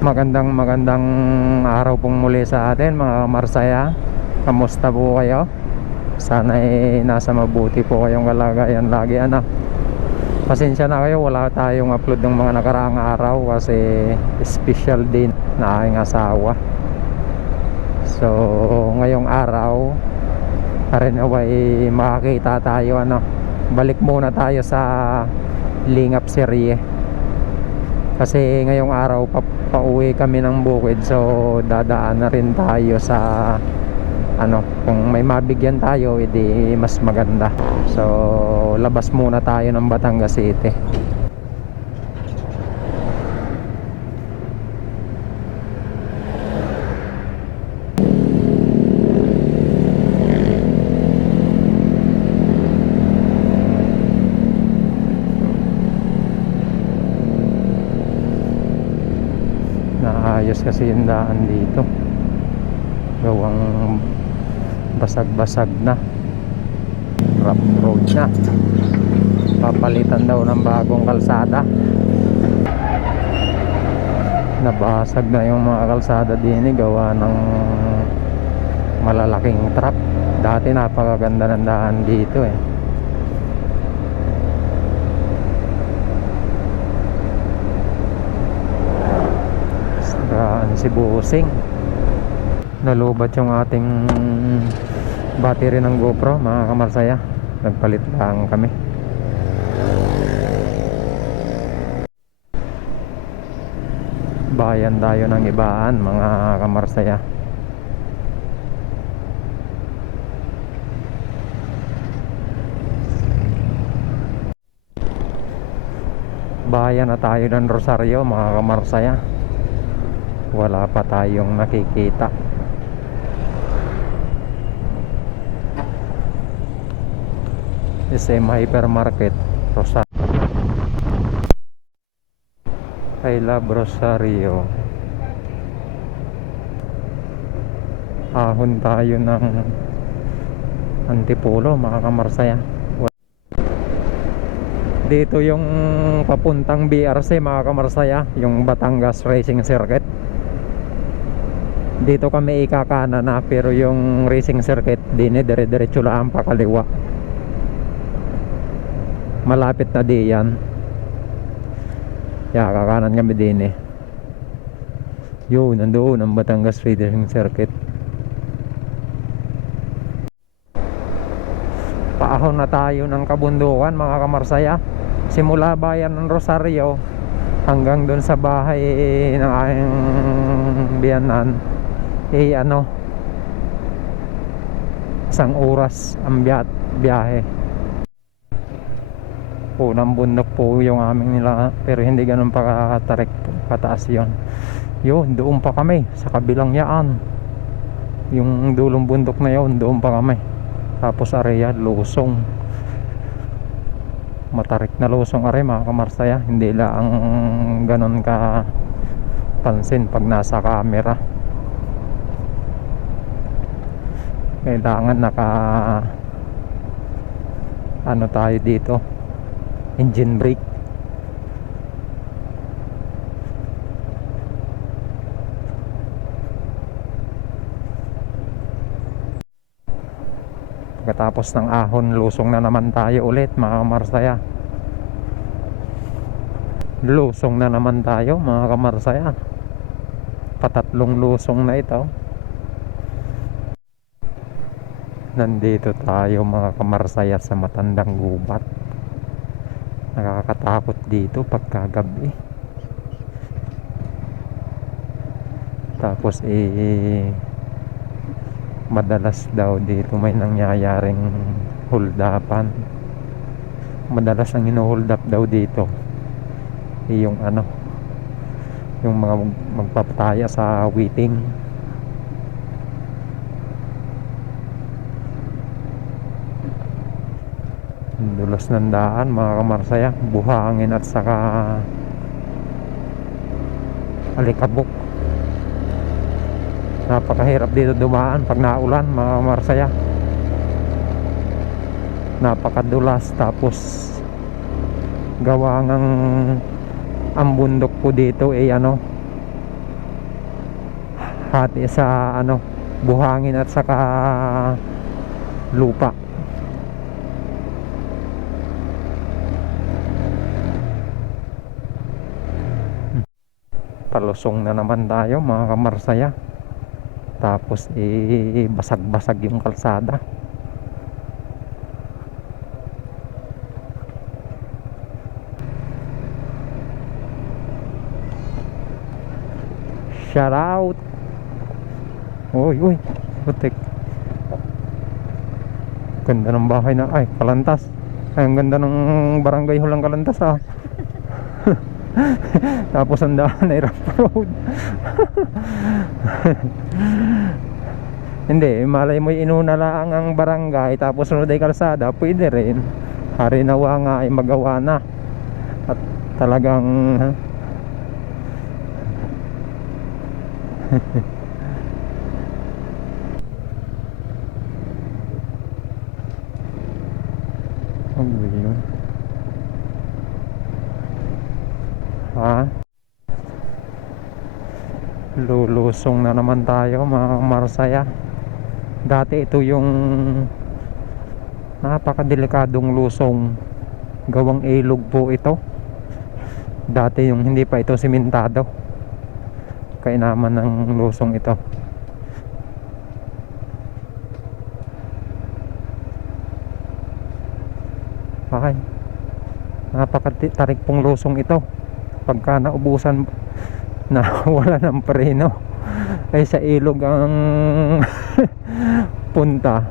Magandang araw pong muli sa atin mga Marsaya. Kamusta po kayo? Sana nasa mabuti po kayong kalagayan lagi Pasensya na kayo, wala tayong upload ng mga nakaraang araw kasi special din na aking asawa. So ngayong araw rin away makakita tayo balik muna tayo sa Lingap Serye. Kasi ngayong araw pauwi kami ng bukid, so dadaan na rin tayo sa kung may mabigyan tayo edi mas maganda. So labas muna tayo ng Batangas City. Naayos kasi yung daan dito, gawang basag-basag na, rough road na, papalitan daw ng bagong kalsada. Nabasag na yung mga kalsada din gawa ng malalaking truck. Dati napakaganda ng daan dito si Busing. Nalubat yung ating battery ng GoPro mga Kamarsaya. Nagpalit lang kami. Bayan tayo ng Ibaan mga Kamarsaya. Bayan na tayo ng Rosario mga Kamarsaya. Wala pa tayong nakikita. SM Hypermarket Rosario. I love Rosario. Ahon tayo ng Antipolo mga Kamarsaya. Dito yung papuntang BRC mga Kamarsaya, yung Batangas Racing Circuit. Dito kami ikakana na, pero yung racing circuit dire-diretso lang pakaliwa. Malapit na di yan. Kakanan kami din Yun, nandoon ang Batangas Racing Circuit. Paahon na tayo ng kabundukan mga Kamarsaya. Simula bayan ng Rosario hanggang doon sa bahay ng aking biyanan, isang oras ang biyahe. Unang bundok po yung aming nila, pero hindi ganun pakatarik po, pataas yun. Doon pa kami sa kabilang yaan, yung dulong bundok na yun, doon pa kami. Tapos area lusong, matarik na lusong mga Kamarsaya. Hindi lang ganun ka pansin pag nasa camera. Kailangan tayo dito, engine brake. Pagkatapos ng ahon, lusong na naman tayo ulit mga Kamarsaya. Lusong na naman tayo mga Kamarsaya. Patatlong lusong na ito. Nandito tayo mga Kamarsaya sa Matandang Gubat. Nakakatakot dito pagkagabi. Tapos madalas daw dito may nangyayaring hold-upan. Madalas ang ino-hold up daw dito yung yung mga magpapataya sa waiting. Dulas ng daan mga Kamarsaya, buhangin at saka alikabok. Napakahirap dito dumaan pag naulan mga Kamarsaya. Napakadulas, tapos gawa ng ang bundok po dito hati sa ano, buhangin at saka lupa. Palusong na naman tayo mga kamarsaya. Tapos basag-basag yung kalsada. Shout out. Uy, uy, putik. Ganda ng bahay na, ay, Kalantas. Ay, ang ganda ng barangay Hulang Kalantas ah. Tapos ang daan ay rough road. Hindi, malay mo inuna lang ang barangay tapos sunod ay kalsada, pwede rin. Harinawa nga ay magawa na. At talagang ang yun. Ha? Lulusong na naman tayo mga Marsaya. Dati ito yung napakadelikadong lusong, gawang ilog po ito. Dati yung hindi pa ito simentado, kainaman ng lusong ito. Okay, napakatarik pong lusong ito. Pagka naubusan na wala ng preno ay sa ilog ang punta.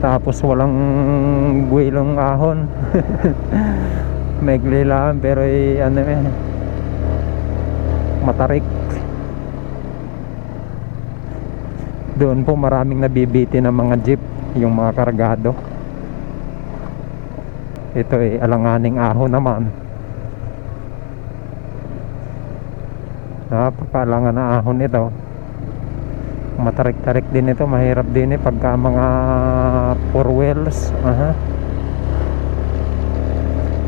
Tapos walang buwilong ahon. Maigli lang pero ano matarik. Doon po maraming nabibiti ng mga jeep, yung mga kargado. Ito alanganing ahon naman. Napakaalangan na ahon ito. Matarik-tarik din ito, mahirap din pagka mga four wheels.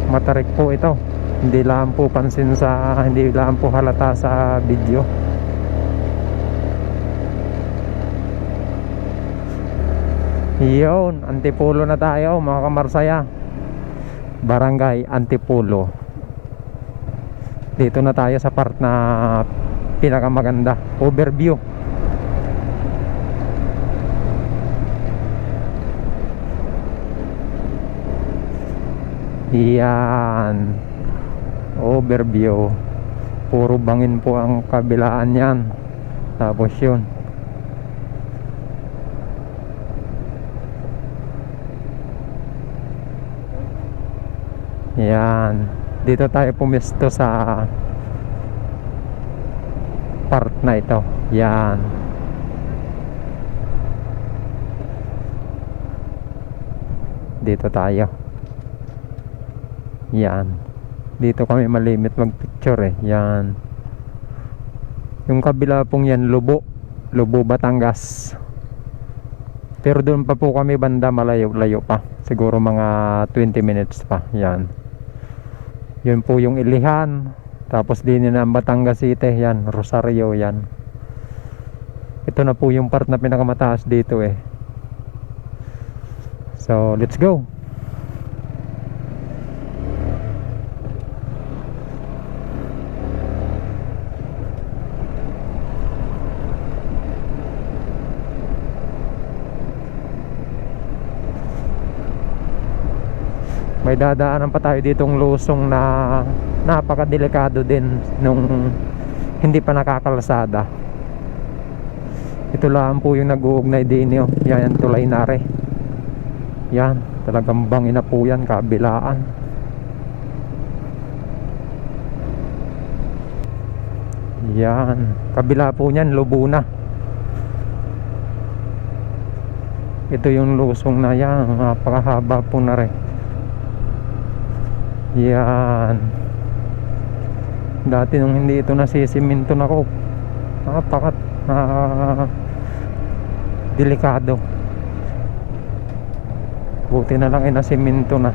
Matarik po ito. Hindi lang po pansin sa, hindi lang po halata sa video. Yun, Antipolo na tayo mga Kamarsaya. Barangay Antipolo. Dito na tayo sa part na pinakamaganda, overview. Yan, overview. Puro bangin po ang kabilaan yan. Tapos yun, yan, dito tayo pumesto sa part na ito. Yan, dito tayo. Yan, dito kami malimit magpicture Yan, yung kabila pong yan Lubo, Batangas. Pero doon pa po kami banda, malayo-layo pa. Siguro mga 20 minutes pa. Yan, yun po yung Ilihan. Tapos din na Batangas City. Yan, Rosario. Yan, ito na po yung part na pinakamataas dito So let's go. May dadaanan pa tayo ditong lusong na napakadelikado din nung hindi pa nakakalsada. Ito lang po yung nag-uugnay din yan, tulay nare. Yan, talagang bangin na po yan, kabilaan. Yan, kabila po niyan Lubuna. Ito yung lusong na yan, napakahaba po na rin. Yan, dati nung hindi ito nasisiminto na ko, delikado. Buti na lang inasiminto na.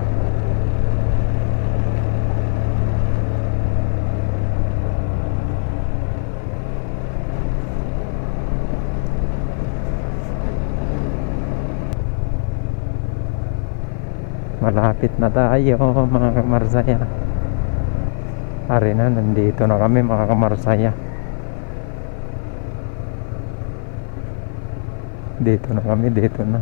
Malapit na tayo mga kamarsaya. Ari na, nandito na kami mga kamarsaya. Dito na kami, dito na.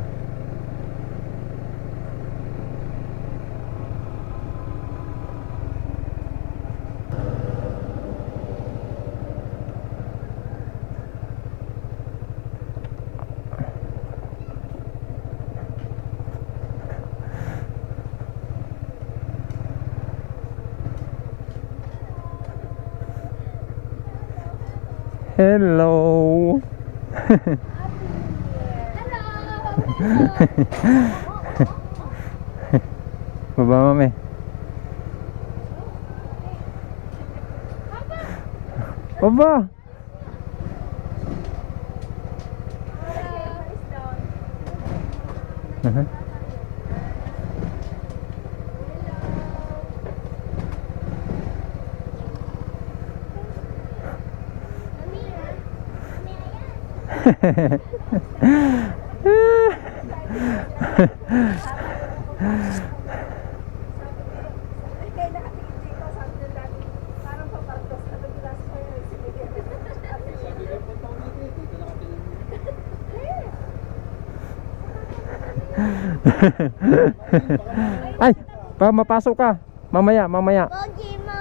Hello. Baba mami. Baba. Ay, pa mapasok ka. Mamaya, mamaya. Pogi mo.